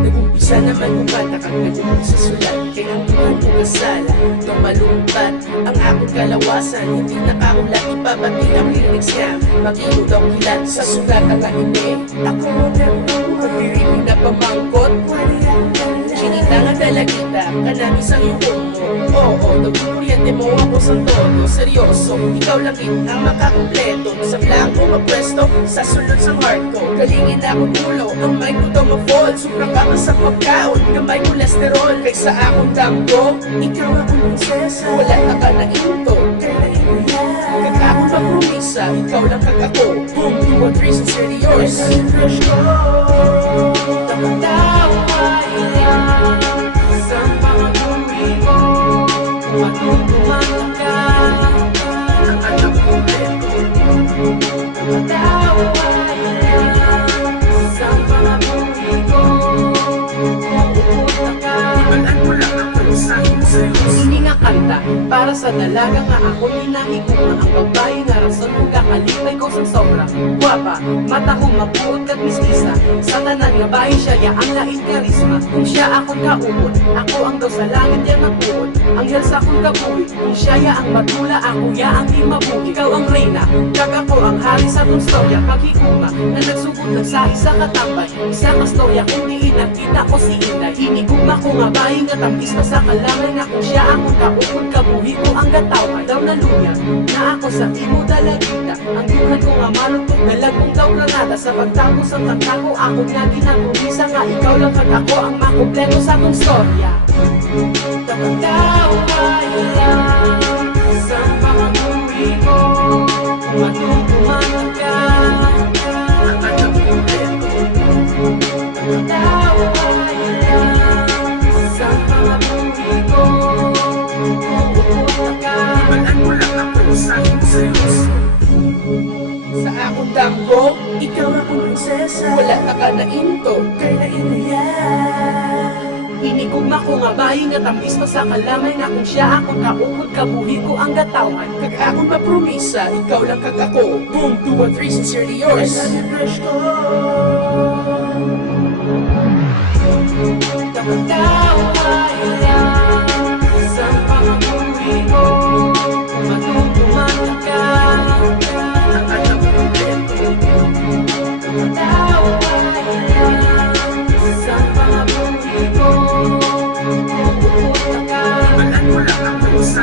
Nag-umpisa naman kumanta kang ganyan sa sulat, kaya ang tuhan kong kasala nung malumpat ang akong kalawasan. Hindi nakaulat, ipabati ang lyrics niya, makino daw kilat sa sulat ang aime. Ako pag-iripin na pamangkot, chinita nga dalagita, kanami sa iyong mo. Oo, kuryente mo ako sa todo, seryoso, ikaw lang ang makakumpleto. Sa blanco mapwesto, sa sulod sa heart ko, galingin ako ulo, ang mic ko daw ma-fall. Sobrang kamas sa pagkaon, kamay kolesterol, kaysa akong damgo. Ikaw akong prinsesa, wala na ka na into, kailain mo yan. Kag ako mag-promisa, ikaw lang kag ako. Boom, 2, 1, 3, sincerely yours. Esa yung crush ko, tapatawa ilan sa mga buwi ko. Matutulungan ka ng anak kong leto. Tapatawa ilan sa mga buwi ko. Pupunta ka, ibalan mo lang ako sa aking serious. Hindi nga kanta, para sa dalaga nga ako ninahigong na ang babae na rason kung kakalipay ko sa sobra guwapa, mata kong mabuot kat miskisa. Sa tanan nga bahay siya ya ang laing karisma. Kung siya akong kaupot, ako ang daw sa langit yan magbuot. Anghel sa akong kabuhi, kung siya ya ang matula, ako ya ang di mabuhi. Ikaw ang reyna, kag ako ang hari sa tong storya. Paghigugma na nagsugod lang sa isa katambay, isa ka storya kung di inakita ko si Inday. Hinigugma ko nga bahay nga tambis na sa kalangan na kung siya akong kaupot, kabuhi ko ang gataw. Daw na luya, na ako sa imo dalagita. Ang duhan ko nga malutog, dalagong daw granada. Sa pagtapos ang kanta ko, ako nga ginagumisa nga. Ikaw lang kag ako ang makumpleto sa tong storya. Tapatawa ilan sa mga buwi ko. Kung matutulungan ka ng anak kong leto. Tapatawa ilan sa mga buwi ko. Kung pupunta ka, ibalan mo lang ako sa aking seryoso. Sa akong damgo, ikaw akong prinsesa, wala na ka na into, kailain mo yan. Hinigugma ko nga bahay nga tambis pa sa kalamay na kung siya akong kaupod, kabuhi ko ang gatawan. Kag akong mapromisa, ikaw lang kag ako. Boom, 2, 1, 3, sincerely yours. I love you, crush ko. Tapatawa ilan sa mga buwi ko. Kung matutulungan ka ng anak kong leto. Tapatawa ilan sa mga buwi ko. Kung pupunta ka, ibalan mo lang ako sa